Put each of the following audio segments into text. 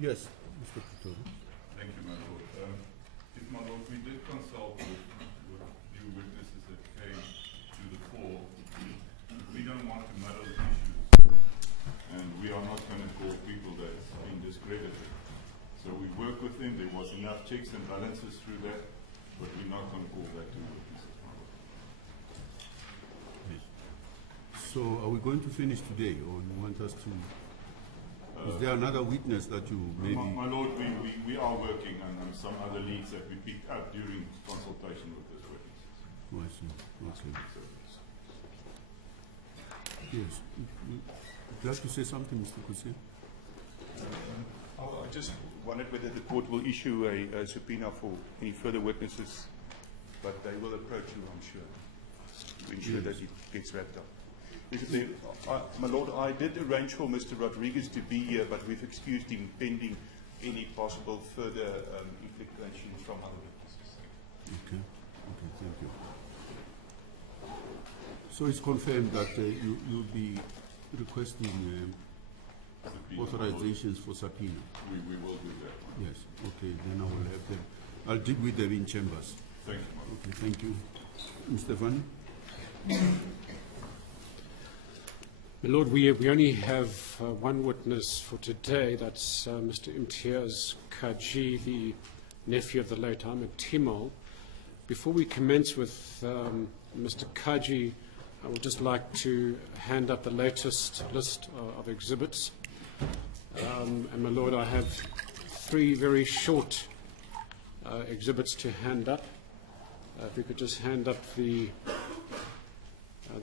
Yes, Mr. Pretoria. Thank you, my lord. If my lord, we did consult with new witnesses that came to the fore. We don't want to muddle the issues, and we are not going to call people that's been discredited. So we work with them. There was enough checks and balances through that, but we're not going to call that to witnesses, my lord. Yes. So are we going to finish today, or you want us to? Is there another witness that you maybe? My lord, we are working on some other leads that we picked up during consultation with those witnesses. Oh, I see. Okay. Yes. Would you like to say something, Mr. Cajee? I just wondered whether the court will issue a subpoena for any further witnesses, but they will approach you, I'm sure, to ensure that it gets wrapped up. My lord, I did arrange for Mr. Rodriguez to be here, but we've excused him pending any possible further implications from other witnesses. Okay. Okay, thank you. So it's confirmed that you'll be requesting authorizations for subpoena. We will do that. Yes. Okay, then I will have them. I'll deal with them in chambers. Thank you, my lord. Okay, thank you. Mr. Van? My Lord, we only have one witness for today. That's Mr. Imtiaz Cajee, the nephew of the late Ahmed Timol. Before we commence with Mr. Cajee, I would just like to hand up the latest list of exhibits. And my Lord, I have three very short exhibits to hand up. If we could just hand up the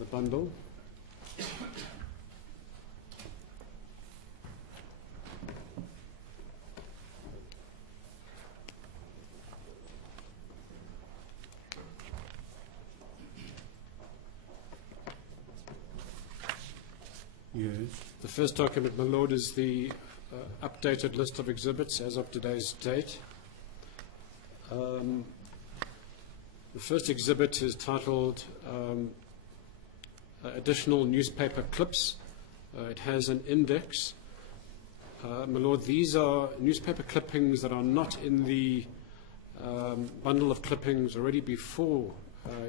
bundle. Yes. The first document, my Lord, is the updated list of exhibits as of today's date. The first exhibit is titled Additional Newspaper Clips. It has an index. My Lord, these are newspaper clippings that are not in the bundle of clippings already before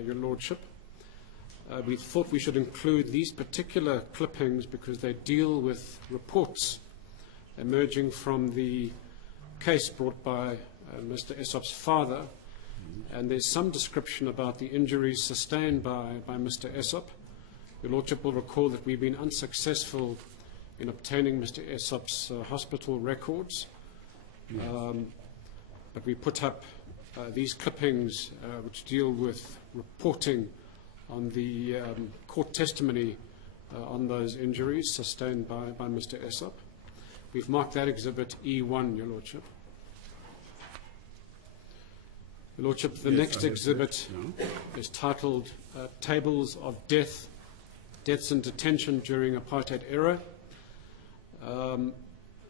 your Lordship. We thought we should include these particular clippings because they deal with reports emerging from the case brought by Mr. Esop's father, and there's some description about the injuries sustained by Mr. Esop. Your Lordship will recall that we've been unsuccessful in obtaining Mr. Esop's hospital records, but we put up these clippings which deal with reporting on the court testimony on those injuries sustained by Mr. Esop. We've marked that exhibit E1, Your Lordship. Your Lordship, the next exhibit is titled Tables of Deaths in Detention During Apartheid Era. My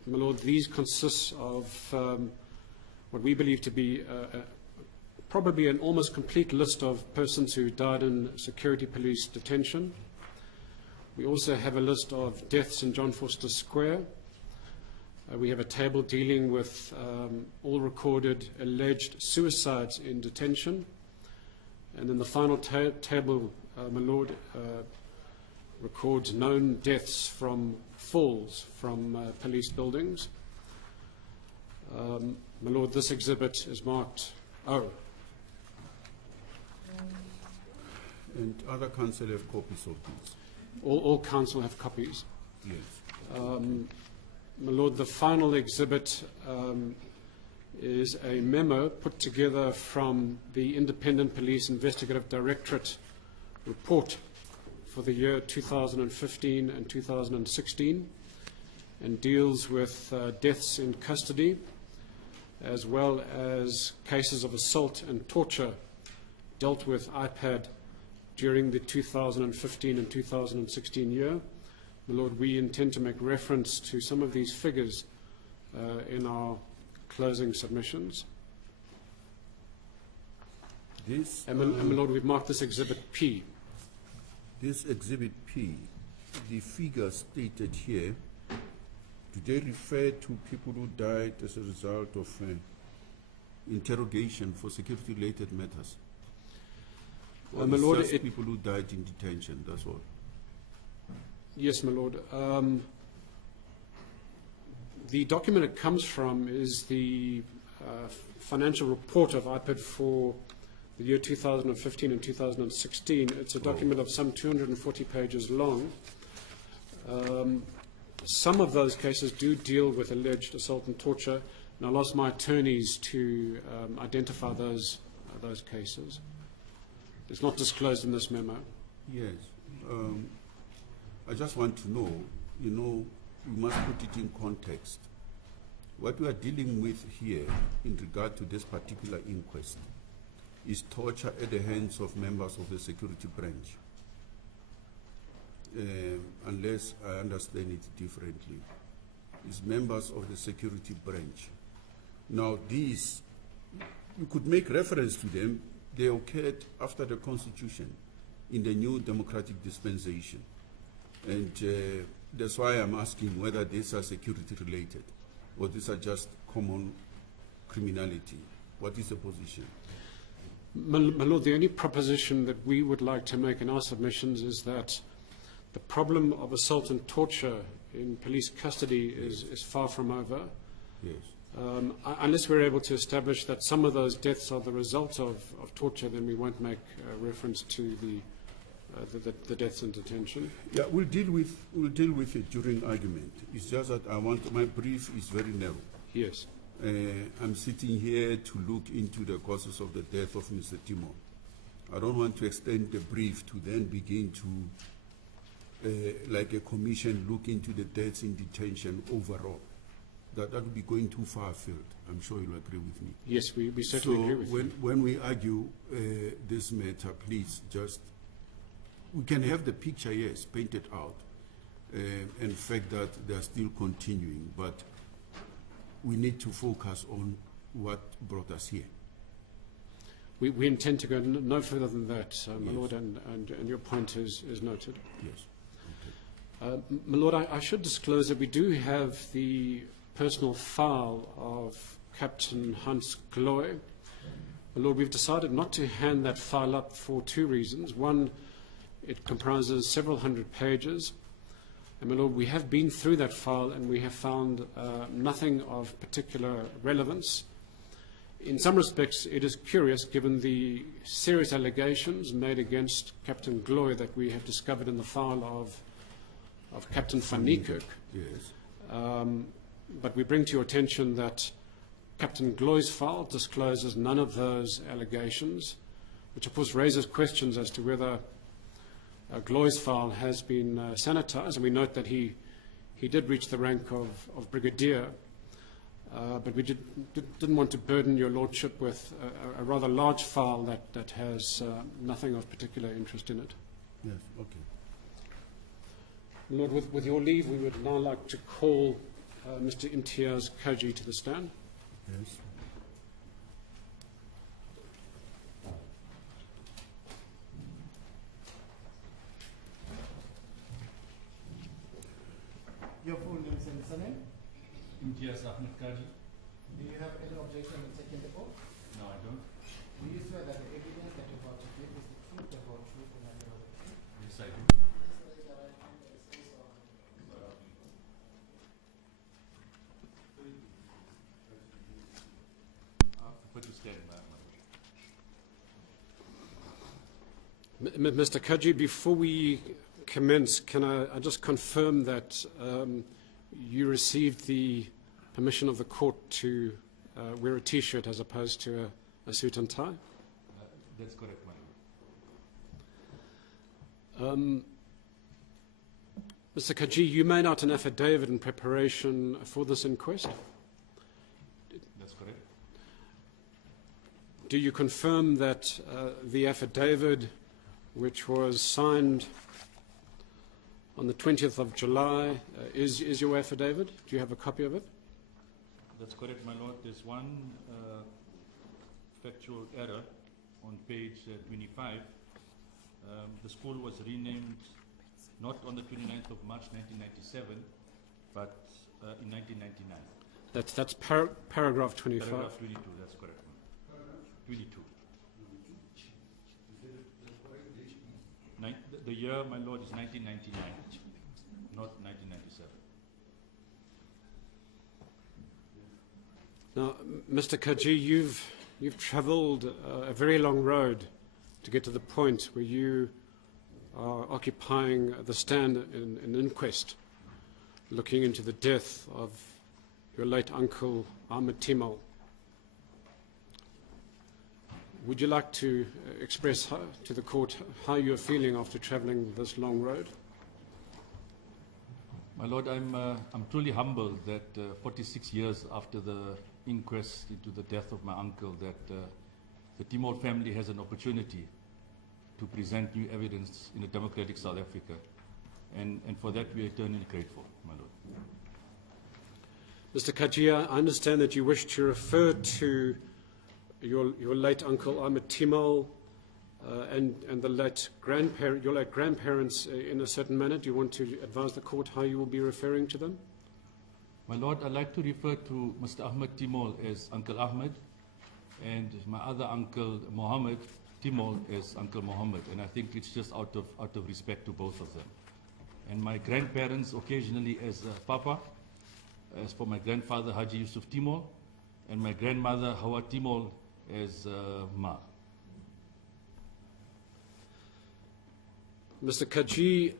Lord, these consist of what we believe to be probably an almost complete list of persons who died in security police detention. We also have a list of deaths in John Vorster Square. We have a table dealing with all recorded alleged suicides in detention. And then the final table, my Lord, records known deaths from falls from police buildings. My Lord, this exhibit is marked O. And other council have copies of these? All council have copies. Yes. My Lord, the final exhibit is a memo put together from the Independent Police Investigative Directorate report for the year 2015 and 2016, and deals with deaths in custody, as well as cases of assault and torture dealt with IPAD during the 2015 and 2016 year. My Lord, we intend to make reference to some of these figures in our closing submissions. And my Lord, we've marked this exhibit P. This exhibit P, the figures stated here, do do they refer to people who died as a result of interrogation for security-related matters? Or My it's Lord, just people who died in detention, that's all? Yes, my Lord. The document it comes from is the financial report of IPID for the year 2015 and 2016. It's a document of some 240 pages long. Some of those cases do deal with alleged assault and torture, and I'll ask my attorneys to identify those cases. It's not disclosed in this memo. Yes. I just want to know, you know, we must put it in context. What we are dealing with here in regard to this particular inquest is torture at the hands of members of the security branch. Unless I understand it differently. It's members of the security branch. Now these, you could make reference to them. They occurred after the Constitution in the new democratic dispensation. And that's why I'm asking whether these are security related or these are just common criminality. What is the position? My Lord, the only proposition that we would like to make in our submissions is that the problem of assault and torture in police custody is far from over. Yes. Unless we're able to establish that some of those deaths are the result of torture, then we won't make reference to the deaths in detention. Yeah, we'll deal with it during argument. It's just that my brief is very narrow. Yes. I'm sitting here to look into the causes of the death of Mr. Timol. I don't want to extend the brief to then begin to, like a commission, look into the deaths in detention overall. That would be going too far afield. I'm sure you'll agree with me. Yes, we certainly agree with you. When we argue this matter, please just, we can have the picture, yes, painted out, and the fact that they are still continuing, but we need to focus on what brought us here. We intend to go no further than that, my Yes. Lord, and your point is noted. Yes. My Lord, I should disclose that we do have the personal file of Captain Hans Gloy. My Lord, we've decided not to hand that file up for two reasons. One, it comprises several hundred pages. And my Lord, we have been through that file and we have found nothing of particular relevance. In some respects, it is curious, given the serious allegations made against Captain Gloy that we have discovered in the file of Captain van Niekerk. Yes. But we bring to your attention that Captain Gloy's file discloses none of those allegations, which of course raises questions as to whether Gloy's file has been sanitized. And we note that he did reach the rank of brigadier, but we didn't want to burden your lordship with a rather large file that has nothing of particular interest in it. Yes. Okay. Lord, with your leave, we would now like to call Mr. Imtiaz Cajee to the stand. Yes. Your full name and surname? Imtiaz Cajee. Do you have any objection to taking the oath? No, I don't. Do you swear that the evidence that you're about to give is the truth, the whole truth, and nothing but the truth? Yes, I do. Please raise your right hand and say so. I have to put you stand back, Mr. Cajee, before we commence, can I just confirm that you received the permission of the court to wear a T-shirt as opposed to a suit and tie? That's correct, my lord. Mr. Cajee, you made out an affidavit in preparation for this inquest. That's correct. Do you confirm that the affidavit, which was signed on the 20th of July, is your affidavit? Do you have a copy of it? That's correct, my lord. There's one factual error on page 25. The school was renamed not on the 29th of March 1997, but in 1999. That's paragraph 25. Paragraph 22, that's correct. 22. The year, my lord, is 1999, not 1997. Now, Mr. Cajee, you've travelled a very long road to get to the point where you are occupying the stand in an inquest, looking into the death of your late uncle, Ahmed Timol. Would you like to express to the court how you're feeling after travelling this long road? My lord, I'm truly humbled that 46 years after the inquest into the death of my uncle, that the Timol family has an opportunity to present new evidence in a democratic South Africa. And for that, we are eternally grateful, my lord. Mr. Cajee, I understand that you wish to refer to your late uncle Ahmed Timol and your late grandparents in a certain manner. Do you want to advise the court how you will be referring to them? My lord, I'd like to refer to Mr. Ahmed Timol as Uncle Ahmed, and my other uncle, Mohammed Timol, as Uncle Mohammed. And I think it's just out of respect to both of them. And my grandparents occasionally as Papa, as for my grandfather, Haji Yusuf Timol, and my grandmother, Hawa Timol, as Ma. Mr. Cajee,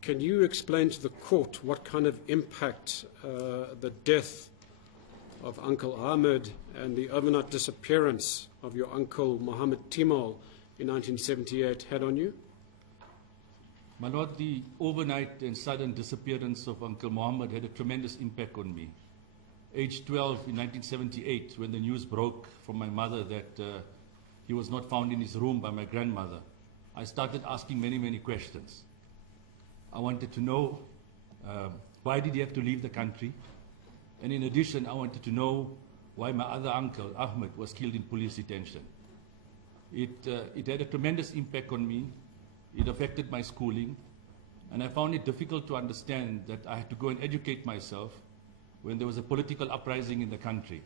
can you explain to the court what kind of impact the death of Uncle Ahmed and the overnight disappearance of your uncle Mohammed Timol in 1978 had on you? My lord, the overnight and sudden disappearance of Uncle Mohammed had a tremendous impact on me. Age 12 in 1978, when the news broke from my mother that he was not found in his room by my grandmother, I started asking many, many questions. I wanted to know why did he have to leave the country? And in addition, I wanted to know why my other uncle, Ahmed, was killed in police detention. It had a tremendous impact on me. It affected my schooling. And I found it difficult to understand that I had to go and educate myself when there was a political uprising in the country.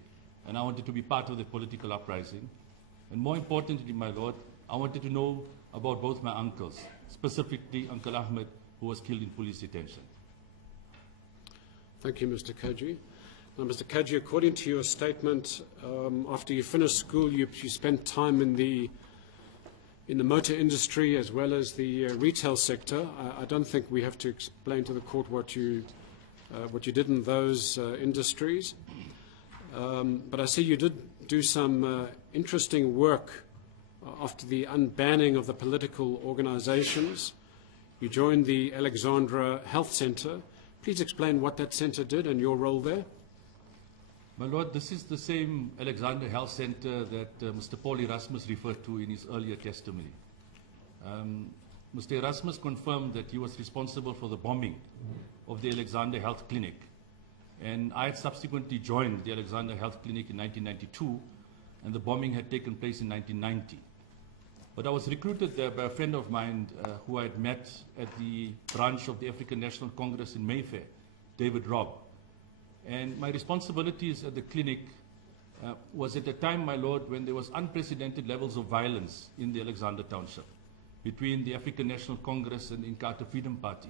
And I wanted to be part of the political uprising. And more importantly, my lord, I wanted to know about both my uncles, specifically Uncle Ahmed, who was killed in police detention. Thank you, Mr. Cajee. Now, Mr. Cajee, according to your statement, after you finished school, you spent time in the motor industry as well as the retail sector. I don't think we have to explain to the court what you did in those industries. But I see you did do some interesting work after the unbanning of the political organizations. You joined the Alexandra Health Centre. Please explain what that centre did and your role there. My lord, this is the same Alexandra Health Centre that Mr. Paul Erasmus referred to in his earlier testimony. Mr. Erasmus confirmed that he was responsible for the bombing of the Alexandra Health Clinic. And I had subsequently joined the Alexandra Health Clinic in 1992, and the bombing had taken place in 1990. But I was recruited there by a friend of mine who I had met at the branch of the African National Congress in Mayfair, David Robb. And my responsibilities at the clinic was at a time, my lord, when there was unprecedented levels of violence in the Alexandra Township between the African National Congress and the Inkatha Freedom Party.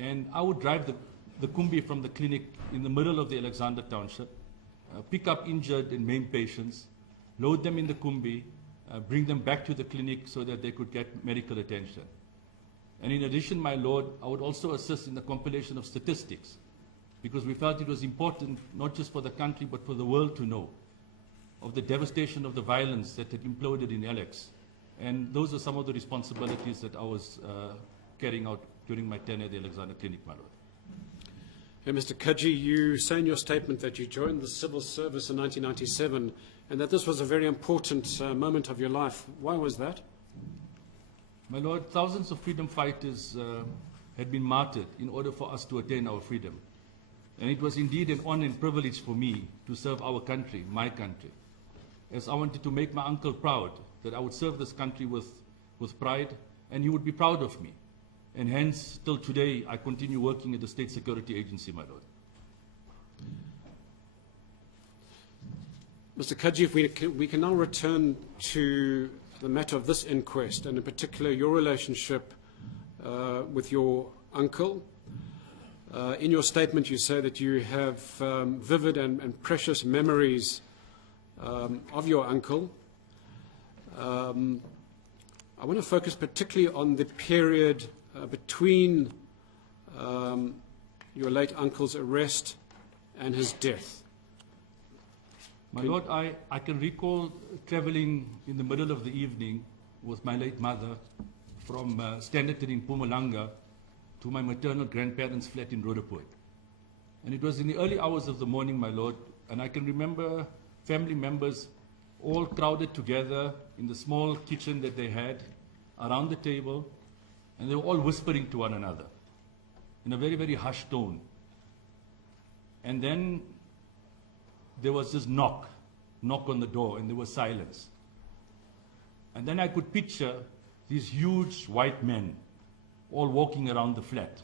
And I would drive the Kumbi from the clinic in the middle of the Alexandra Township, pick up injured and maimed patients, load them in the Kumbi, bring them back to the clinic so that they could get medical attention. And in addition, my lord, I would also assist in the compilation of statistics, because we felt it was important, not just for the country, but for the world to know of the devastation of the violence that had imploded in Alex. And those are some of the responsibilities that I was carrying out during my tenure at the Alexandra Clinic, my lord. Hey, Mr. Cajee, you say in your statement that you joined the civil service in 1997 and that this was a very important moment of your life. Why was that? My lord, thousands of freedom fighters had been martyred in order for us to attain our freedom. And it was indeed an honor and privilege for me to serve our country, my country, as I wanted to make my uncle proud, that I would serve this country with pride, and he would be proud of me. and hence, till today, I continue working at the State Security Agency, my Lord. Mr. Cajee, if we can now return to the matter of this inquest, and in particular your relationship with your uncle. In your statement, you say that you have vivid and precious memories of your uncle. I want to focus particularly on the period between your late uncle's arrest and his death. My Lord, I can recall traveling in the middle of the evening with my late mother from Standerton in Mpumalanga to my maternal grandparents' flat in Roodepoort. And it was in the early hours of the morning, my Lord, and I can remember family members all crowded together in the small kitchen that they had around the table, and they were all whispering to one another in a very, very hushed tone. And then there was this knock on the door, and there was silence. And then I could picture these huge white men all walking around the flat.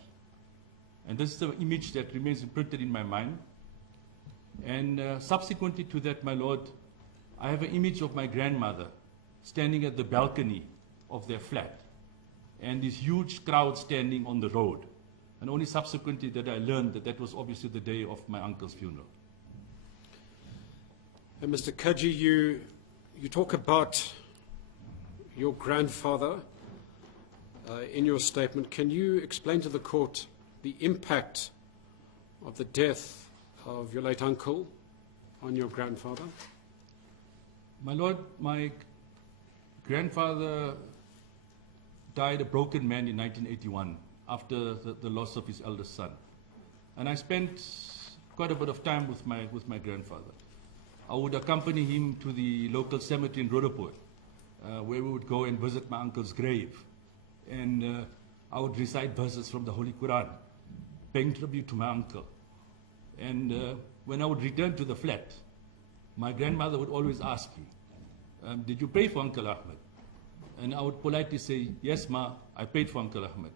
And this is the image that remains imprinted in my mind. And subsequently to that, my Lord, I have an image of my grandmother standing at the balcony of their flat, and this huge crowd standing on the road. And only subsequently did I learn that that was obviously the day of my uncle's funeral. And Mr. Cajee, you talk about your grandfather in your statement. Can you explain to the court the impact of the death of your late uncle on your grandfather? My Lord, my grandfather died a broken man in 1981 after the loss of his eldest son. And I spent quite a bit of time with my grandfather. I would accompany him to the local cemetery in Roodepoort, where we would go and visit my uncle's grave. And I would recite verses from the Holy Quran, paying tribute to my uncle. And when I would return to the flat, my grandmother would always ask me, did you pray for Uncle Ahmed? And I would politely say, yes, Ma, I prayed for Uncle Ahmed.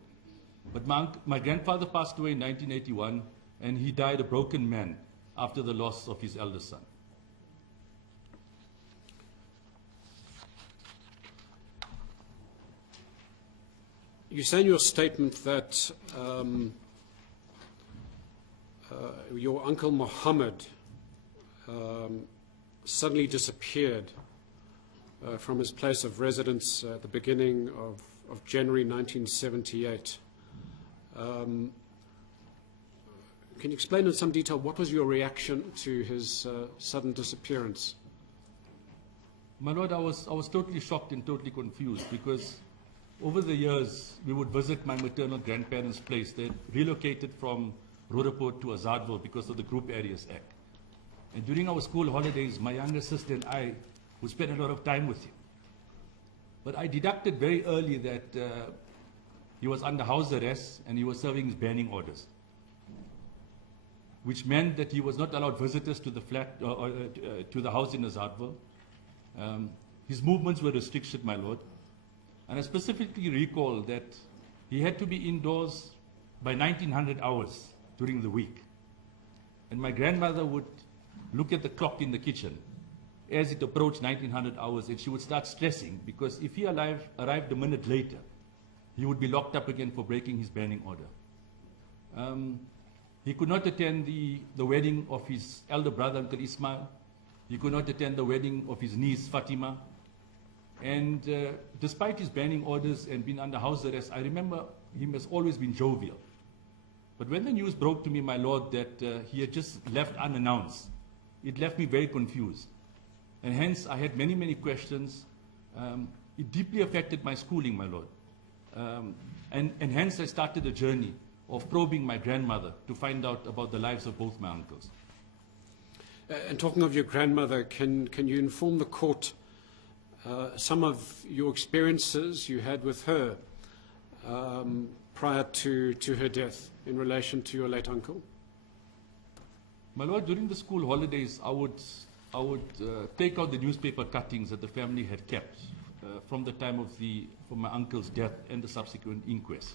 But my grandfather passed away in 1981, and he died a broken man after the loss of his eldest son. You say in your statement that your uncle Muhammad suddenly disappeared from his place of residence at the beginning of January 1978. Can you explain in some detail what was your reaction to his sudden disappearance? My Lord, I was totally shocked and totally confused, because over the years we would visit my maternal grandparents' place. They relocated from Roodepoort to Azadville because of the Group Areas Act. And during our school holidays, my younger sister and I would spend a lot of time with him. But I deducted very early that he was under house arrest and he was serving his banning orders, which meant that he was not allowed visitors to the flat to the house in Azadville. His movements were restricted, my Lord. And I specifically recall that he had to be indoors by 1900 hours during the week. And my grandmother would look at the clock in the kitchen as it approached 1900 hours, and she would start stressing, because if he arrived a minute later, he would be locked up again for breaking his banning order. He could not attend the wedding of his elder brother, Uncle Ismail. He could not attend the wedding of his niece, Fatima. And despite his banning orders and being under house arrest, I remember him has always been jovial. But when the news broke to me, my Lord, that he had just left unannounced, it left me very confused. And hence, I had many, many questions. It deeply affected my schooling, my Lord. And hence, I started a journey of probing my grandmother to find out about the lives of both my uncles. And talking of your grandmother, can you inform the court some of your experiences you had with her prior to her death in relation to your late uncle? My Lord, during the school holidays, I would take out the newspaper cuttings that the family had kept from the time of from my uncle's death and the subsequent inquest.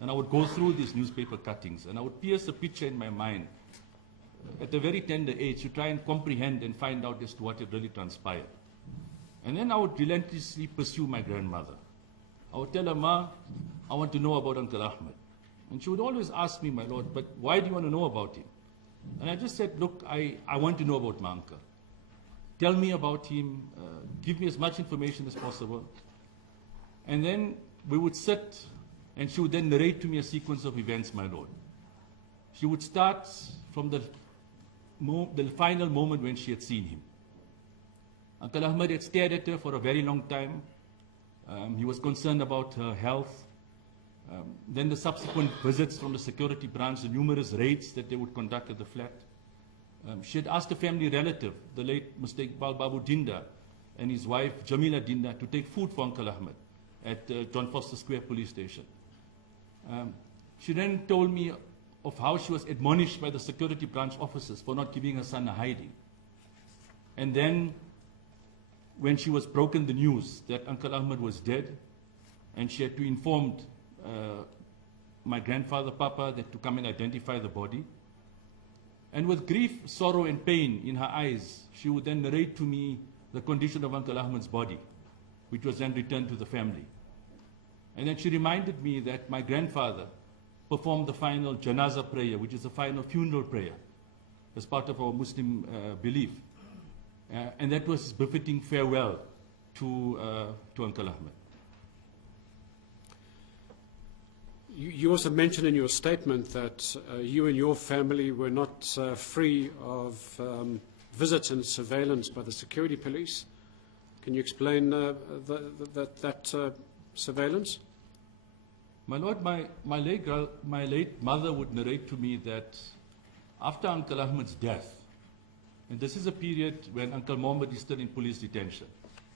and I would go through these newspaper cuttings, and I would pierce a picture in my mind at a very tender age to try and comprehend and find out as to what had really transpired. And then I would relentlessly pursue my grandmother. I would tell her, Ma, I want to know about Uncle Ahmed. And she would always ask me, my lord, but why do you want to know about him? And I just said, look, I want to know about my uncle. Tell me about him, give me as much information as possible. And then we would sit, and she would then narrate to me a sequence of events, my lord. She would start from the final moment when she had seen him. Uncle Ahmed had stared at her for a very long time. He was concerned about her health. Then the subsequent visits from the security branch, the numerous raids that they would conduct at the flat. She had asked a family relative, the late Mr. Iqbal Babu Dinda, and his wife Jamila Dinda, to take food for Uncle Ahmed at John Foster Square police station. She then told me of how she was admonished by the security branch officers for not giving her son a hiding. And then when she was broken the news that Uncle Ahmed was dead, and she had to inform my grandfather, Papa, that to come and identify the body. And with grief, sorrow, and pain in her eyes, she would then narrate to me the condition of Uncle Ahmed's body, which was then returned to the family. And then she reminded me that my grandfather performed the final janaza prayer, which is the final funeral prayer, as part of our Muslim belief. And that was befitting farewell to Uncle Ahmed. You also mentioned in your statement that you and your family were not free of visits and surveillance by the security police. Can you explain that surveillance? My lord, my late mother would narrate to me that after Uncle Ahmed's death, and this is a period when Uncle Mohammed is still in police detention,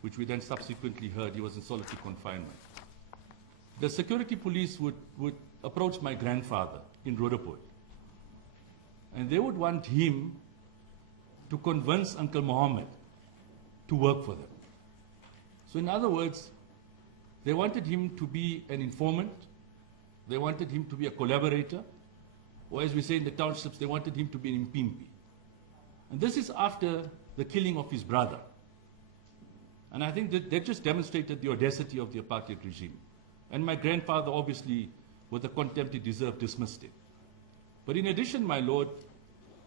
which we then subsequently heard he was in solitary confinement. The security police would approach my grandfather in Roodepoort, and they would want him to convince Uncle Mohammed to work for them. So in other words, they wanted him to be an informant, they wanted him to be a collaborator, or as we say in the townships, they wanted him to be an impimpi. And this is after the killing of his brother. And I think that just demonstrated the audacity of the apartheid regime. And my grandfather, obviously, with the contempt he deserved, dismissed it. But in addition, my lord,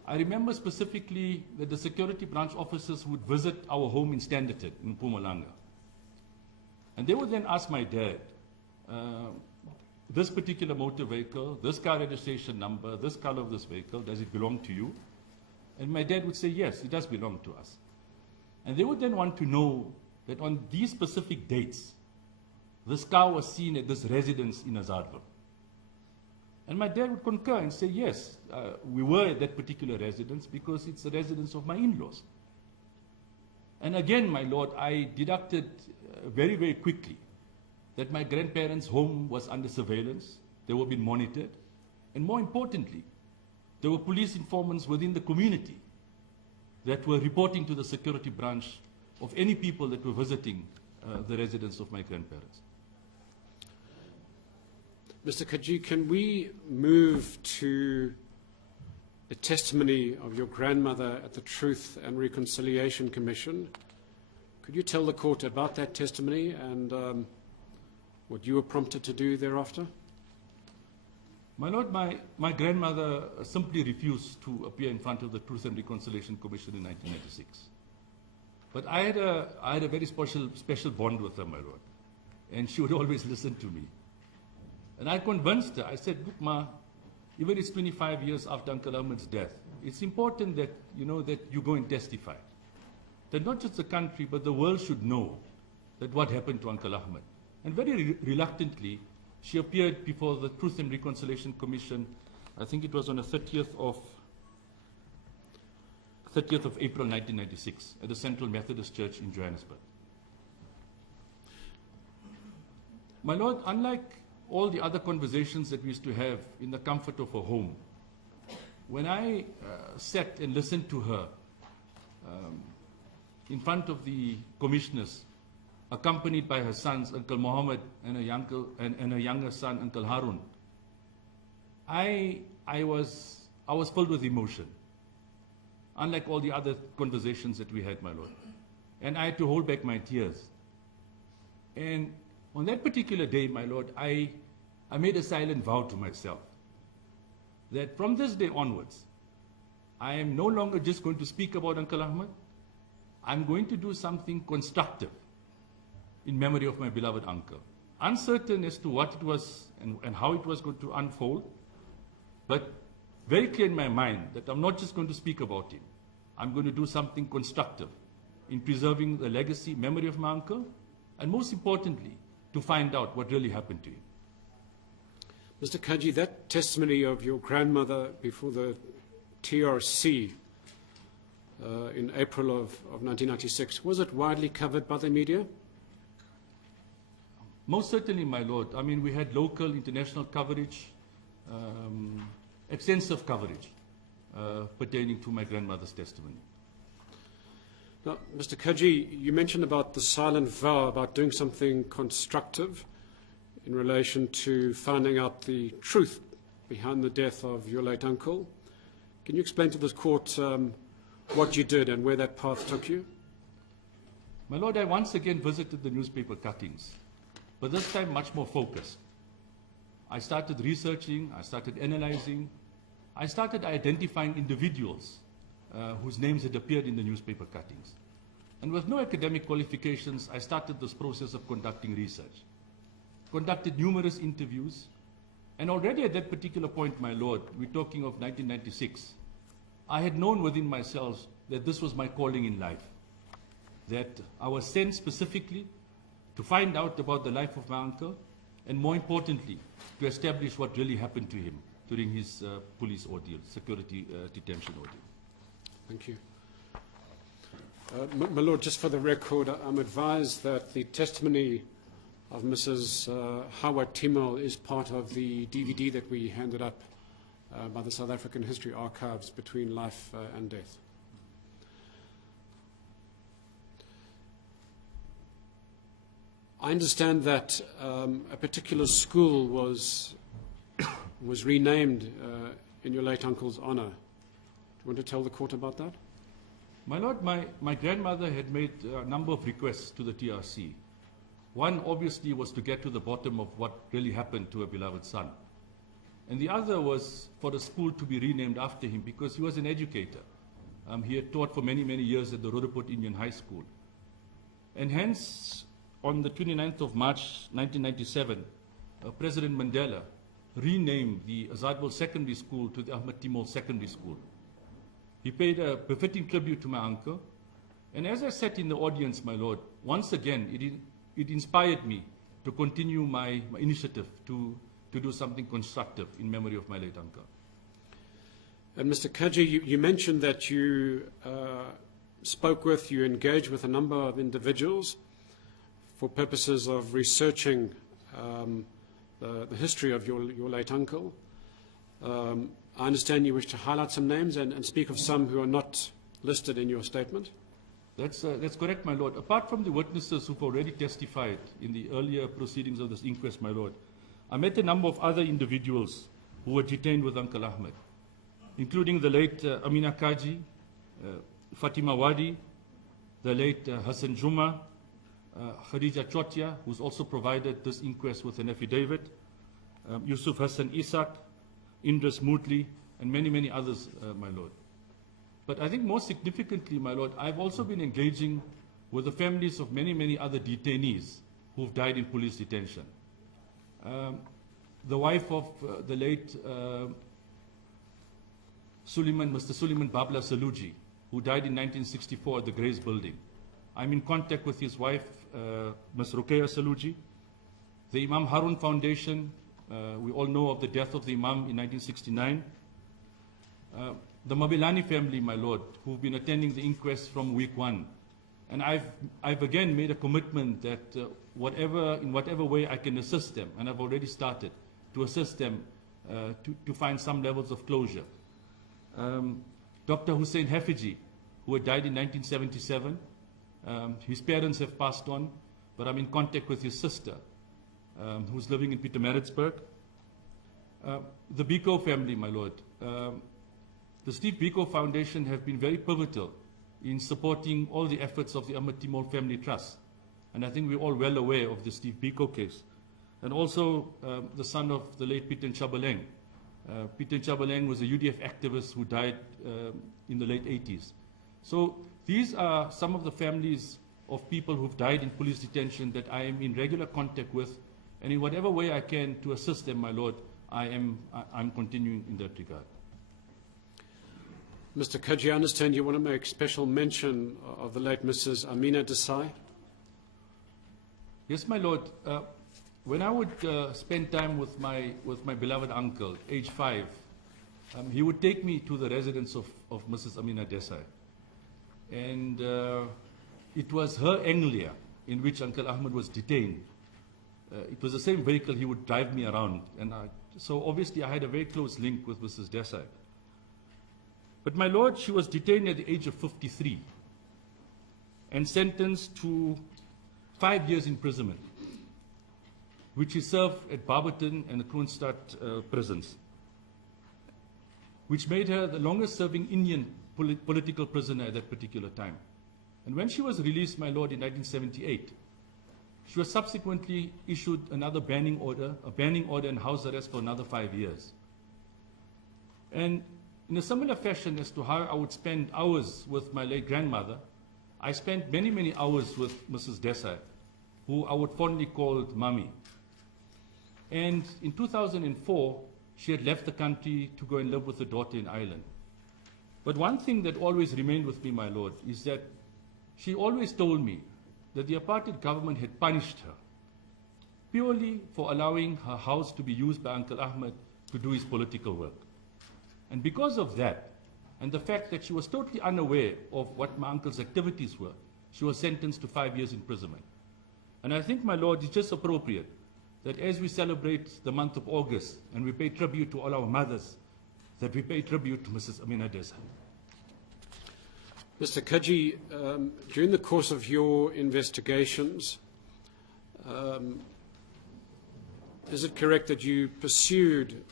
I remember specifically that the security branch officers would visit our home in Standerton, in Mpumalanga. And they would then ask my dad, this particular motor vehicle, this car registration number, this color of this vehicle, does it belong to you? And my dad would say, yes, it does belong to us. And they would then want to know that on these specific dates, this car was seen at this residence in Azadville. And my dad would concur and say, yes, we were at that particular residence because it's the residence of my in-laws. And again, my lord, I deducted very, very quickly that my grandparents' home was under surveillance, they were being monitored, and more importantly, there were police informants within the community that were reporting to the security branch of any people that were visiting the residence of my grandparents. Mr. Cajee, can we move to the testimony of your grandmother at the Truth and Reconciliation Commission? Could you tell the court about that testimony and what you were prompted to do thereafter? My lord, my grandmother simply refused to appear in front of the Truth and Reconciliation Commission in 1996. But I had a very special bond with her, my lord, and she would always listen to me. And I convinced her. I said, look, Ma, even it's 25 years after Uncle Ahmed's death, it's important that that you go and testify. That not just the country, but the world should know that what happened to Uncle Ahmed. And very reluctantly, she appeared before the Truth and Reconciliation Commission. I think it was on the 30th of April 1996 at the Central Methodist Church in Johannesburg. My lord, unlike all the other conversations that we used to have in the comfort of a home, when I sat and listened to her in front of the commissioners, accompanied by her sons, Uncle Mohammed and her younger son, Uncle Harun, I was filled with emotion, unlike all the other conversations that we had, my Lord. And I had to hold back my tears. And on that particular day, my Lord, I made a silent vow to myself that from this day onwards, I am no longer just going to speak about Uncle Ahmed. I'm going to do something constructive in memory of my beloved uncle. Uncertain as to what it was and how it was going to unfold, but very clear in my mind that I'm not just going to speak about him. I'm going to do something constructive in preserving the legacy, memory of my uncle, and most importantly, to find out what really happened to him. Mr. Cajee, that testimony of your grandmother before the TRC in April of 1996, was it widely covered by the media? Most certainly, my Lord. I mean, we had local, international coverage, extensive coverage pertaining to my grandmother's testimony. Now, Mr. Cajee, you mentioned about the silent vow about doing something constructive in relation to finding out the truth behind the death of your late uncle. Can you explain to this court what you did and where that path took you? My Lord, I once again visited the newspaper cuttings, but this time much more focused. I started researching, I started analyzing, I started identifying individuals whose names had appeared in the newspaper cuttings. And with no academic qualifications, I started this process of conducting research. Conducted numerous interviews, and already at that particular point, my Lord, we're talking of 1996, I had known within myself that this was my calling in life, that I was sent specifically to find out about the life of my uncle, and more importantly, to establish what really happened to him during his police ordeal, security detention ordeal. Thank you. My Lord, just for the record, I'm advised that the testimony of Mrs. Hawa Timol is part of the DVD that we handed up by the South African History Archives between life and death. I understand that a particular school was renamed in your late uncle's honor. Do you want to tell the court about that? My Lord, my grandmother had made a number of requests to the TRC. One, obviously, was to get to the bottom of what really happened to her beloved son. And the other was for the school to be renamed after him because he was an educator. He had taught for many, many years at the Roodepoort Indian High School. And hence, on the 29th of March 1997, President Mandela renamed the Azadville Secondary School to the Ahmed Timol Secondary School. He paid a befitting tribute to my uncle. And as I sat in the audience, my Lord, once again, it inspired me to continue my initiative to do something constructive in memory of my late uncle. And Mr. Cajee, you mentioned that you you engaged with a number of individuals for purposes of researching the history of your late uncle. I understand you wish to highlight some names and speak of some who are not listed in your statement. That's correct, my Lord. Apart from the witnesses who've already testified in the earlier proceedings of this inquest, my Lord, I met a number of other individuals who were detained with Uncle Ahmed, including the late Amina Cajee, Fatima Wadi, the late Hassan Juma, Khadija Chotia, who's also provided this inquest with an affidavit, Yusuf Hassan Isak, Indris Moodley, and many, many others, my Lord. But I think most significantly, my Lord, I've also been engaging with the families of many, many other detainees who've died in police detention. The wife of the late Mr. Suleiman Babla Saluji, who died in 1964 at the Grace Building. I'm in contact with his wife, Ms. Ruqayya Saluji. The Imam Harun Foundation, we all know of the death of the Imam in 1969. The Mabilani family, my Lord, who've been attending the inquest from week one. And I've again made a commitment that in whatever way I can assist them, and I've already started to assist them to find some levels of closure. Dr. Hussein Hafiji, who had died in 1977, his parents have passed on, but I'm in contact with his sister, who's living in Pietermaritzburg. The Biko family, my lord. The Steve Biko Foundation have been very pivotal in supporting all the efforts of the Ahmed Timol Family Trust. And I think we're all well aware of the Steve Biko case. And also the son of the late Peter Chabaleng. Peter Chabaleng was a UDF activist who died in the late 80s. So these are some of the families of people who've died in police detention that I am in regular contact with, and in whatever way I can to assist them, my lord, I'm continuing in that regard. Mr. Cajee, I understand you want to make special mention of the late Mrs. Amina Desai. Yes, my lord. When I would spend time with my beloved uncle, age 5, he would take me to the residence of Mrs. Amina Desai. And it was her Anglia in which Uncle Ahmed was detained. It was the same vehicle he would drive me around. And so obviously I had a very close link with Mrs. Desai. But my lord, she was detained at the age of 53 and sentenced to 5 years imprisonment, which he served at Barberton and the Kroonstad prisons, which made her the longest serving Indian political prisoner at that particular time. And when she was released, my lord, in 1978, she was subsequently issued another banning order, a banning order and house arrest for another 5 years. And in a similar fashion as to how I would spend hours with my late grandmother, I spent many, many hours with Mrs. Desai, who I would fondly call Mummy. And in 2004, she had left the country to go and live with her daughter in Ireland. But one thing that always remained with me, my lord, is that she always told me that the apartheid government had punished her purely for allowing her house to be used by Uncle Ahmed to do his political work. And because of that, and the fact that she was totally unaware of what my uncle's activities were, she was sentenced to 5 years imprisonment. And I think, my lord, it's just appropriate that as we celebrate the month of August and we pay tribute to all our mothers, that we pay tribute to Mrs. Amina Desai. Mr. Cajee, during the course of your investigations, is it correct that you pursued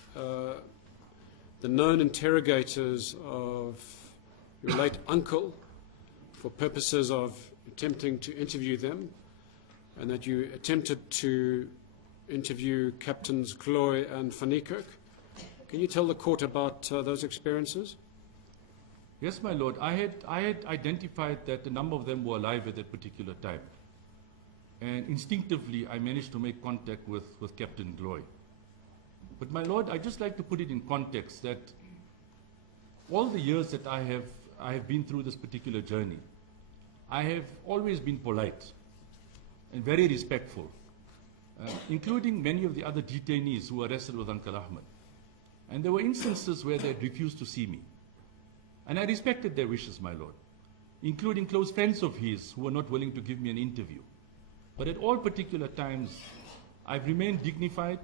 the known interrogators of your late uncle for purposes of attempting to interview them, and that you attempted to interview Captains Gloy and Van Niekerk? Can you tell the court about those experiences? Yes, my lord. I had identified that a number of them were alive at that particular time. And instinctively, I managed to make contact with Captain Gloy. But my lord, I'd just like to put it in context that all the years that I have been through this particular journey, I have always been polite and very respectful, including many of the other detainees who were arrested with Uncle Ahmed. And there were instances where they had refused to see me. And I respected their wishes, my lord, including close friends of his who were not willing to give me an interview. But at all particular times, I've remained dignified,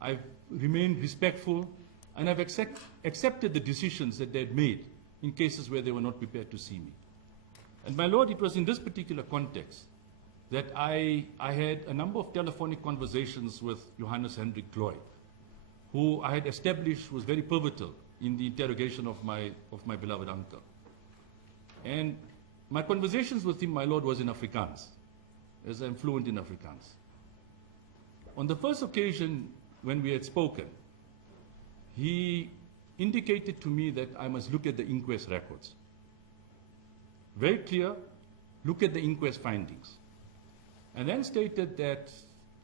I've remained respectful, and I've accepted the decisions that they had made in cases where they were not prepared to see me. And my lord, it was in this particular context that I had a number of telephonic conversations with Johannes Hendrik Gloy, who I had established was very pivotal in the interrogation of my beloved uncle. And my conversations with him, my lord, was in Afrikaans, as I'm fluent in Afrikaans. On the first occasion when we had spoken, he indicated to me that I must look at the inquest records. Very clear, look at the inquest findings. And then stated that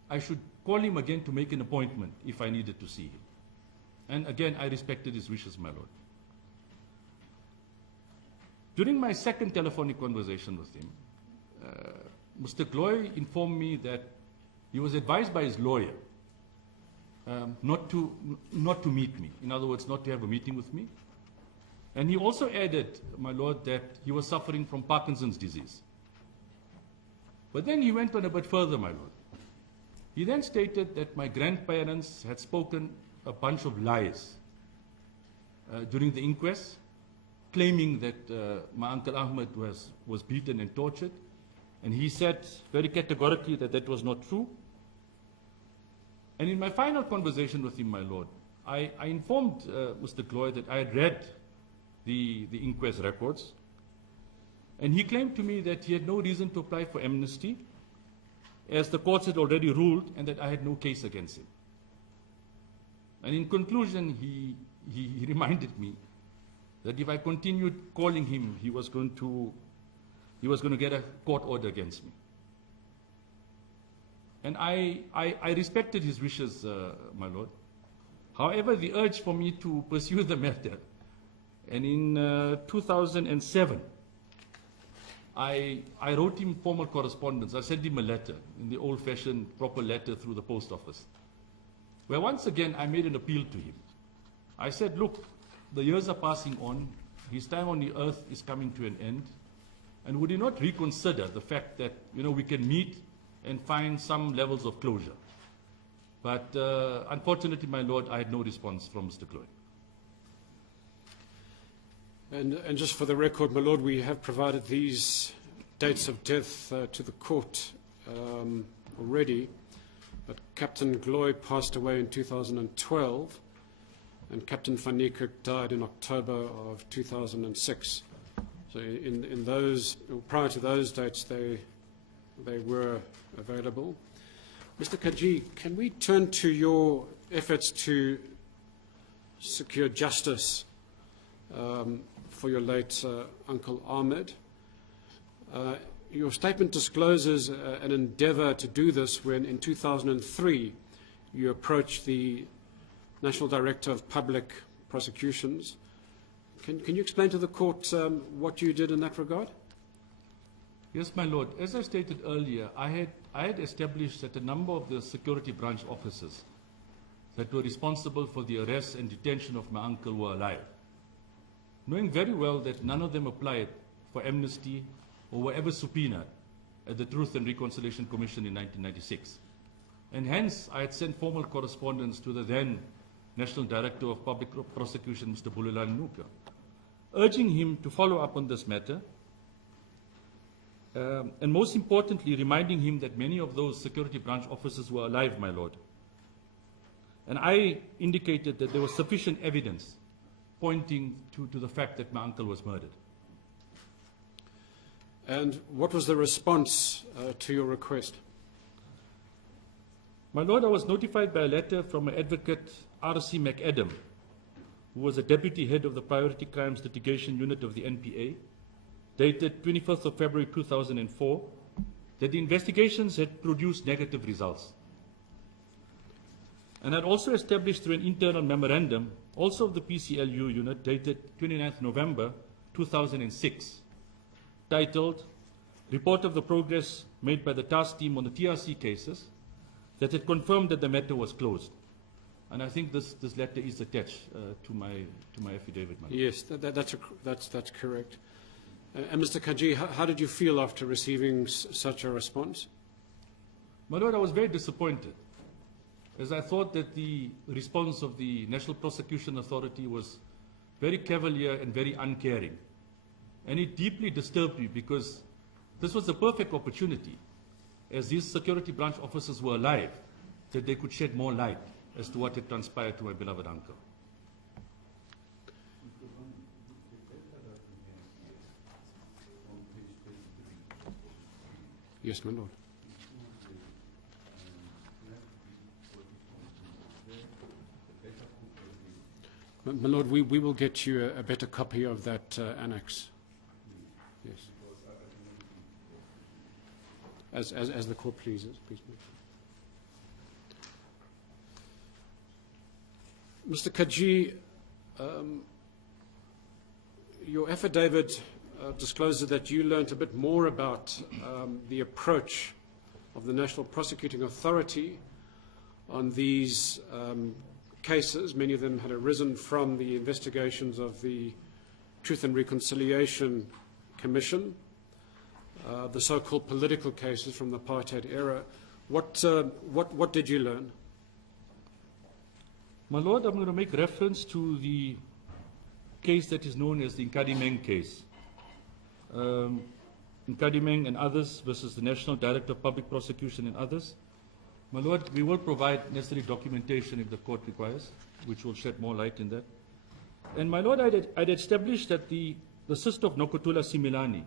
I should call him again to make an appointment if I needed to see him. And again, I respected his wishes, my lord. During my second telephonic conversation with him, Mr. Gloy informed me that he was advised by his lawyer not to meet me. In other words, not to have a meeting with me. And he also added, my lord, that he was suffering from Parkinson's disease. But then he went on a bit further, my lord. He then stated that my grandparents had spoken a bunch of lies during the inquest, claiming that my Uncle Ahmed was beaten and tortured. And he said very categorically that that was not true. And in my final conversation with him, my lord, I informed Mr. Gloy that I had read the inquest records, and he claimed to me that he had no reason to apply for amnesty, as the courts had already ruled, and that I had no case against him. And in conclusion, he reminded me that if I continued calling him, he was going to get a court order against me. And I respected his wishes, my lord. However, the urge for me to pursue the matter, and in 2007, I wrote him formal correspondence. I sent him a letter, in the old-fashioned proper letter through the post office, where once again I made an appeal to him. I said, look, the years are passing on, his time on the earth is coming to an end, and would he not reconsider the fact that, you know, we can meet and find some levels of closure? But unfortunately, my lord, I had no response from Mr. Gloy. And just for the record, my lord, we have provided these dates of death to the court already, but Captain Gloy passed away in 2012, and Captain van Niekerk died in October of 2006. So in those, prior to those dates, they were available. Mr. Cajee, can we turn to your efforts to secure justice for your late Uncle Ahmed? Your statement discloses an endeavour to do this when, in 2003, you approached the National Director of Public Prosecutions. Can you explain to the court what you did in that regard? Yes, my lord. As I stated earlier, I had established that a number of the security branch officers that were responsible for the arrest and detention of my uncle were alive, knowing very well that none of them applied for amnesty or were ever subpoenaed at the Truth and Reconciliation Commission in 1996. And hence, I had sent formal correspondence to the then National Director of Public Prosecution, Mr. Bulelani Nuka, urging him to follow up on this matter, and most importantly, reminding him that many of those security branch officers were alive, my lord. And I indicated that there was sufficient evidence pointing to the fact that my uncle was murdered. And what was the response to your request? My lord, I was notified by a letter from Advocate R.C. McAdam, who was a deputy head of the Priority Crimes Litigation Unit of the NPA, dated 25th of February 2004, that the investigations had produced negative results. And had also established through an internal memorandum, also of the PCLU unit, dated 29th November 2006, titled Report of the Progress Made by the Task Team on the TRC Cases, that had confirmed that the matter was closed. And I think this letter is attached to my affidavit. Yes, that's correct. And Mr. Cajee, how did you feel after receiving such a response? My lord, I was very disappointed, as I thought that the response of the National Prosecution Authority was very cavalier and very uncaring. And it deeply disturbed me, because this was a perfect opportunity, as these security branch officers were alive, that they could shed more light as to what had transpired to my beloved uncle. Yes, my lord. My lord, we will get you a better copy of that annex. Yes. As the court pleases, please. Mr. Cajee, your affidavit discloses that you learnt a bit more about the approach of the National Prosecuting Authority on these cases. Many of them had arisen from the investigations of the Truth and Reconciliation Commission, the so-called political cases from the apartheid era. What did you learn? My lord, I'm going to make reference to the case that is known as the Nkadimeng case. Nkadimeng and others versus the National Director of Public Prosecution and others. My Lord, we will provide necessary documentation if the court requires, which will shed more light in that. And my Lord, I'd established that the sister of Nokuthula Simelane,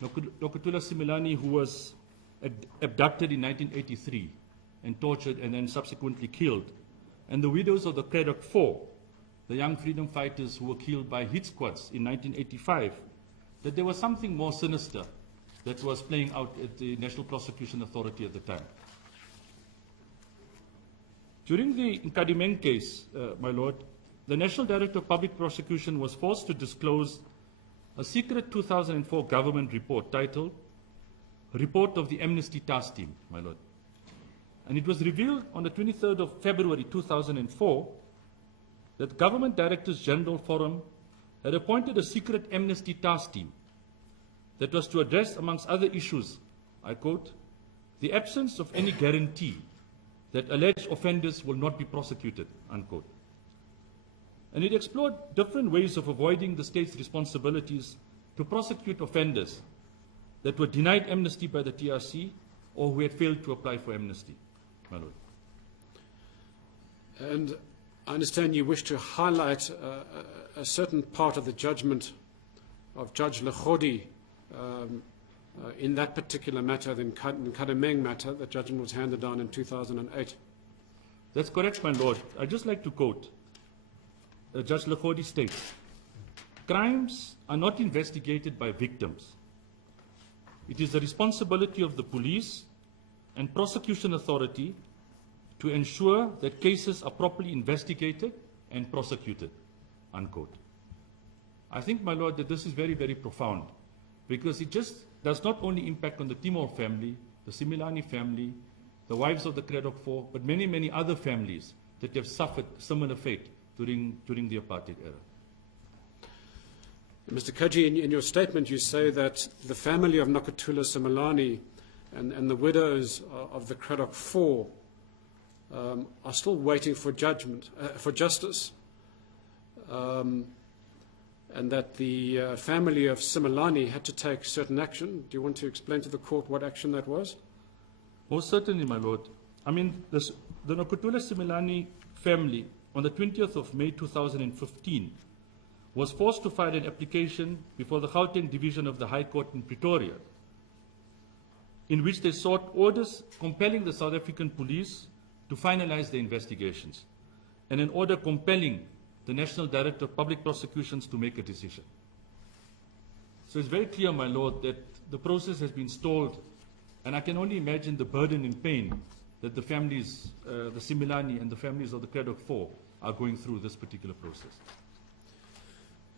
Nokuthula Simelane, who was abducted in 1983 and tortured and then subsequently killed, and the widows of the Craddock Four, the young freedom fighters who were killed by hit squads in 1985, that there was something more sinister that was playing out at the National Prosecution Authority at the time. During the Nkadimeng case, my Lord, the National Director of Public Prosecution was forced to disclose a secret 2004 government report titled Report of the Amnesty Task Team, my Lord. And it was revealed on the 23rd of February 2004 that Government Directors General Forum had appointed a secret Amnesty Task Team that was to address, amongst other issues, I quote, the absence of any guarantee that alleged offenders will not be prosecuted, unquote. And it explored different ways of avoiding the state's responsibilities to prosecute offenders that were denied amnesty by the TRC or who had failed to apply for amnesty, my Lord. And I understand you wish to highlight a certain part of the judgment of Judge Lekhodi in that particular matter, the Nkadimeng matter. The judgment was handed down in 2008. That's correct, my Lord. I'd just like to quote. Judge Lekhodi states, crimes are not investigated by victims. It is the responsibility of the police and prosecution authority to ensure that cases are properly investigated and prosecuted, unquote. I think, my Lord, that this is very, very profound, because it just does not only impact on the Timol family, the Simelane family, the wives of the Craddock Four, but many, many other families that have suffered similar fate during the apartheid era. Mr. Cajee, in your statement you say that the family of Nokuthula Simelane and the widows of the Craddock Four are still waiting for judgment, for justice, and that the family of Simelane had to take certain action. Do you want to explain to the court what action that was? Most certainly, my Lord. I mean, the Nokuthula Simelane family, on the 20th of May 2015, was forced to file an application before the Gauteng Division of the High Court in Pretoria, in which they sought orders compelling the South African police to finalize their investigations, and an order compelling the National Director of Public Prosecutions to make a decision. So it's very clear, my Lord, that the process has been stalled, and I can only imagine the burden and pain that the families, the Simelane and the families of the Craddock Four are going through this particular process.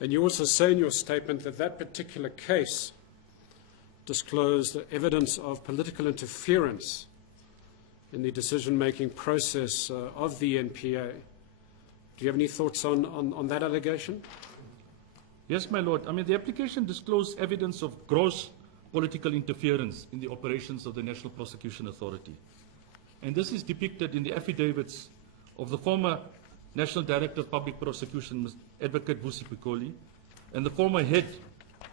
And you also say in your statement that that particular case disclosed evidence of political interference in the decision-making process of the NPA. Do you have any thoughts on that allegation? Yes, my Lord. I mean, the application disclosed evidence of gross political interference in the operations of the National Prosecution Authority. And this is depicted in the affidavits of the former National Director of Public Prosecution, Advocate Vusi Pikoli, and the former head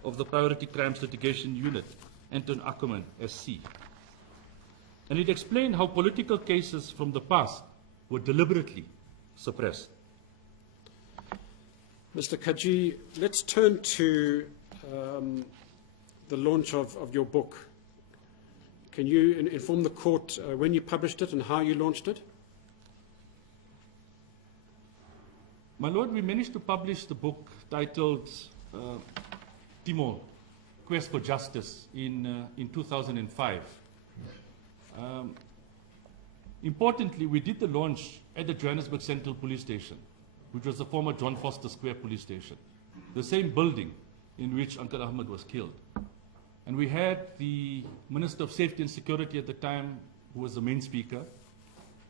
of the Priority Crimes Litigation Unit, Anton Ackerman, SC. And it explained how political cases from the past were deliberately suppressed. Mr. Cajee, let's turn to the launch of your book. Can you inform the court when you published it and how you launched it? My Lord, we managed to publish the book titled Timol, Quest for Justice in 2005. Importantly, we did the launch at the Johannesburg Central Police Station, which was the former John Foster Square Police Station, the same building in which Uncle Ahmed was killed. And we had the Minister of Safety and Security at the time, who was the main speaker,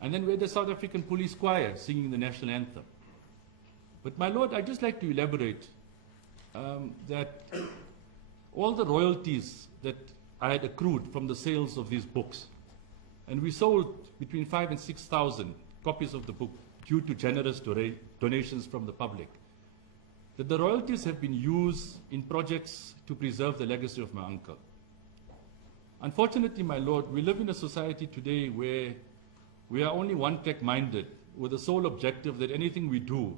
and then we had the South African Police Choir singing the national anthem. But my Lord, I'd just like to elaborate that all the royalties that I had accrued from the sales of these books, and we sold between 5,000 and 6,000 copies of the book due to generous donations from the public, that the royalties have been used in projects to preserve the legacy of my uncle. Unfortunately, my Lord, we live in a society today where We are only one-track minded with the sole objective that anything we do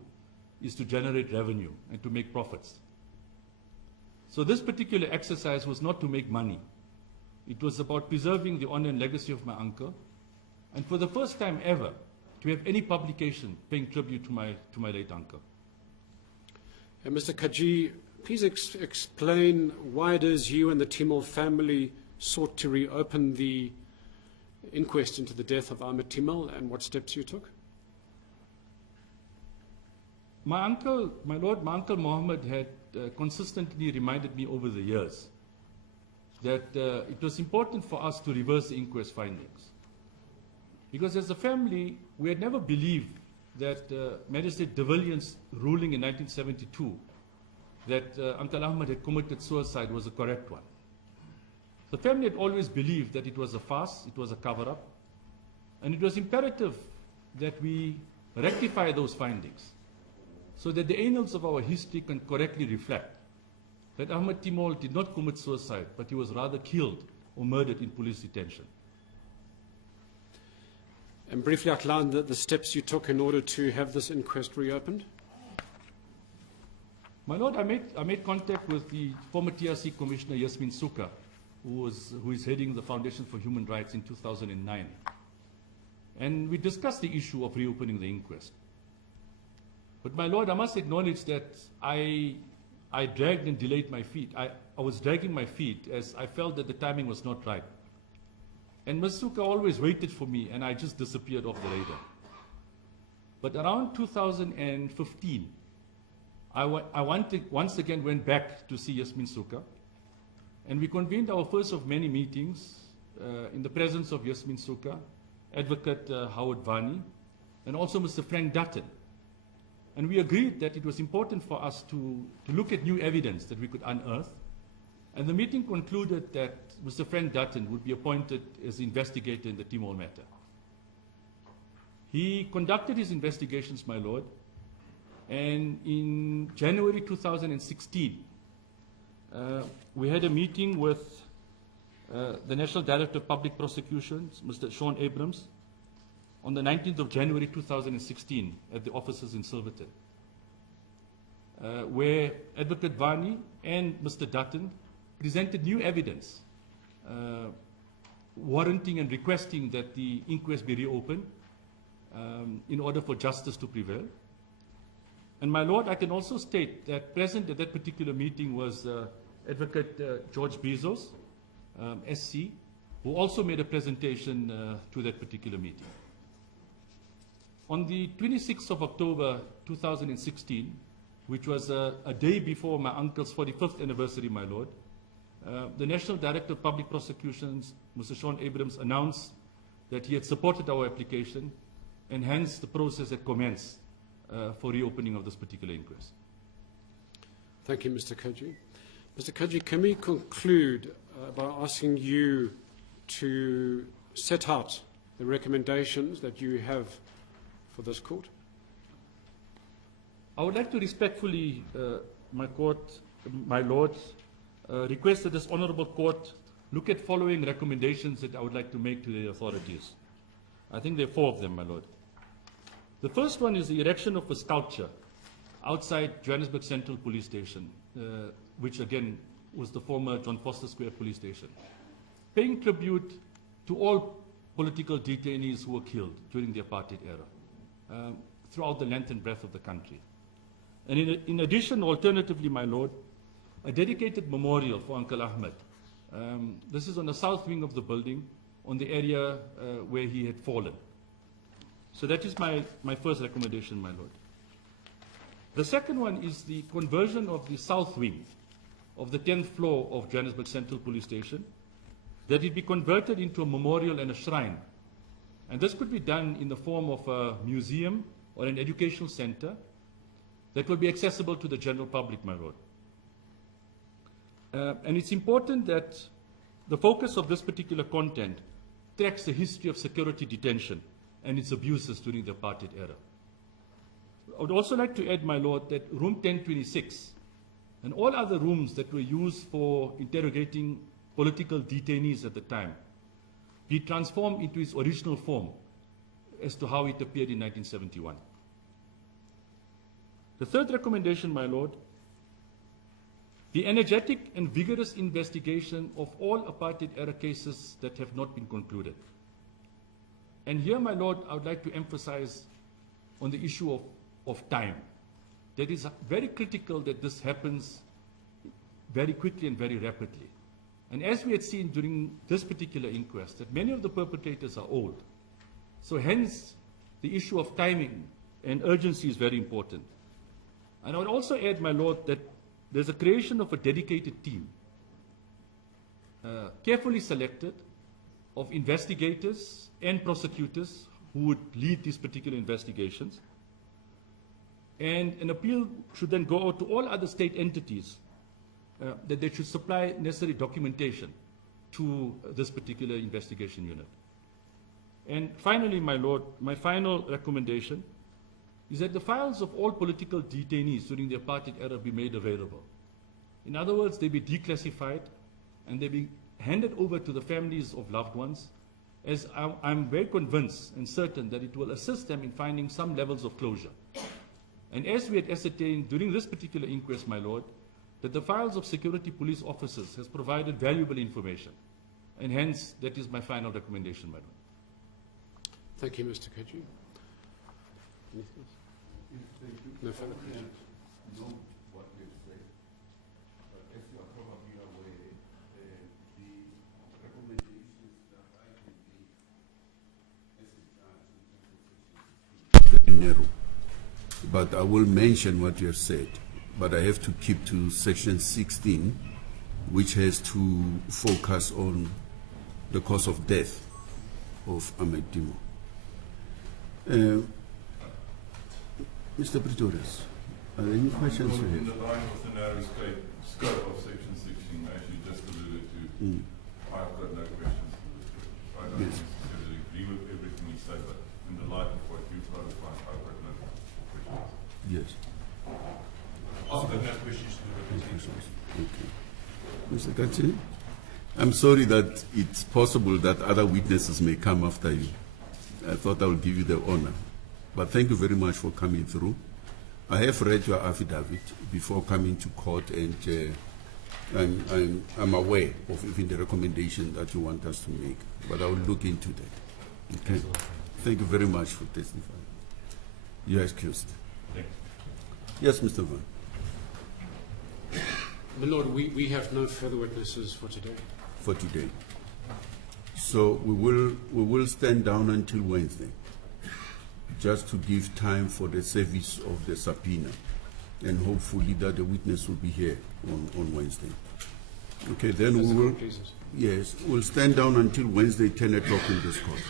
is to generate revenue and to make profits. So this particular exercise was not to make money. It was about preserving the honor and legacy of my uncle, and for the first time ever, to have any publication paying tribute to my late uncle. And Mr. Cajee, please explain why it is you and the Timol family sought to reopen the inquest into the death of Ahmed Timol and what steps you took. My uncle Mohammed had consistently reminded me over the years that it was important for us to reverse the inquest findings. Because as a family, we had never believed that Magistrate de Villiers' ruling in 1972 that Uncle Ahmed had committed suicide was a correct one. The family had always believed that it was a farce, it was a cover-up, and it was imperative that we rectify those findings so that the annals of our history can correctly reflect that Ahmed Timol did not commit suicide, but he was rather killed or murdered in police detention. And briefly outline the steps you took in order to have this inquest reopened. My Lord, I made contact with the former TRC Commissioner Yasmin Suka, who is heading the Foundation for Human Rights in 2009. And we discussed the issue of reopening the inquest. But my Lord, I must acknowledge that I dragged and delayed my feet. I was dragging my feet as I felt that the timing was not right. And Ms. Suka always waited for me, and I just disappeared off the radar. But around 2015, I once again went back to see Yasmin Suka, and we convened our first of many meetings in the presence of Yasmin Suka, Advocate Howard Vani, and also Mr. Frank Dutton. And we agreed that it was important for us to look at new evidence that we could unearth. And the meeting concluded that Mr. Frank Dutton would be appointed as the investigator in the Timol matter. He conducted his investigations, my Lord, and in January 2016, we had a meeting with the National Director of Public Prosecutions, Mr. Sean Abrams, on the 19th of January 2016 at the offices in Silverton, where Advocate Vani and Mr. Dutton presented new evidence warranting and requesting that the inquest be reopened in order for justice to prevail. And my Lord, I can also state that present at that particular meeting was Advocate George Bezos, SC, who also made a presentation to that particular meeting. On the 26th of October 2016, which was a day before my uncle's 45th anniversary, my Lord, the National Director of Public Prosecutions, Mr. Sean Abrams, announced that he had supported our application, and hence the process had commenced for reopening of this particular inquest. Thank you, Mr. Cajee. Mr. Cajee, can we conclude by asking you to set out the recommendations that you have for this court? I would like to respectfully, my Lord, request that this honorable court look at following recommendations that I would like to make to the authorities. I think there are 4 of them, my Lord. The first one is the erection of a sculpture outside Johannesburg Central Police Station, which again was the former John Foster Square Police Station, paying tribute to all political detainees who were killed during the apartheid era throughout the length and breadth of the country. And in addition, alternatively, my Lord, a dedicated memorial for Uncle Ahmed. This is on the south wing of the building, on the area where he had fallen. So that is my first recommendation, my Lord. The second one is the conversion of the south wing of the 10th floor of Johannesburg Central Police Station, that it be converted into a memorial and a shrine. And this could be done in the form of a museum or an educational center that will be accessible to the general public, my Lord. And it's important that the focus of this particular content tracks the history of security detention and its abuses during the apartheid era. I would also like to add, my Lord, that room 1026 and all other rooms that were used for interrogating political detainees at the time be transformed into its original form as to how it appeared in 1971. The third recommendation, my Lord, the energetic and vigorous investigation of all apartheid-era cases that have not been concluded. And here, my Lord, I would like to emphasize on the issue of time. That is very critical that this happens very quickly and very rapidly. And as we had seen during this particular inquest, that many of the perpetrators are old. So hence, the issue of timing and urgency is very important. And I would also add, my Lord, that there's a creation of a dedicated team, carefully selected, of investigators and prosecutors who would lead these particular investigations. And an appeal should then go out to all other state entities that they should supply necessary documentation to this particular investigation unit. And finally, my Lord, my final recommendation is that the files of all political detainees during the apartheid era be made available. In other words, they be declassified and they be handed over to the families of loved ones, as I'm very convinced and certain that it will assist them in finding some levels of closure. And as we had ascertained during this particular inquest, my Lord, that the files of security police officers has provided valuable information. And hence, that is my final recommendation, my Lord. Thank you, Mr. Cajee. Anything else? Thank you. No further questions. Know what we've said, but as you are probably aware, the recommendations that I can make as a judge in terms of very narrow. But I will mention what you have said, but I have to keep to section 16, which has to focus on the cause of death of Timol. Mr. Pretorius, are there any questions you In have? the line of the narrow scope of section 16, as you just alluded to, I've got no questions. I don't Yes. necessarily agree with everything you say, but in the light of what you've clarified, I've got no questions. Yes. I've got no questions to the representative. Okay. Mr. Cajee, I'm sorry that it's possible that other witnesses may come after you. I thought I would give you the honor. But thank you very much for coming through. I have read your affidavit before coming to court, and I'm aware of even the recommendation that you want us to make. But I will look into that. Okay. Thank you very much for testifying. You are excused. Thank you. Yes, Mr. Van. My Lord, we have no further witnesses for today. For today. So we will stand down until Wednesday, just to give time for the service of the subpoena, and hopefully that the witness will be here on Wednesday. Okay, then As we the will. court pleases. Yes, we'll stand down until Wednesday, 10 o'clock in this court.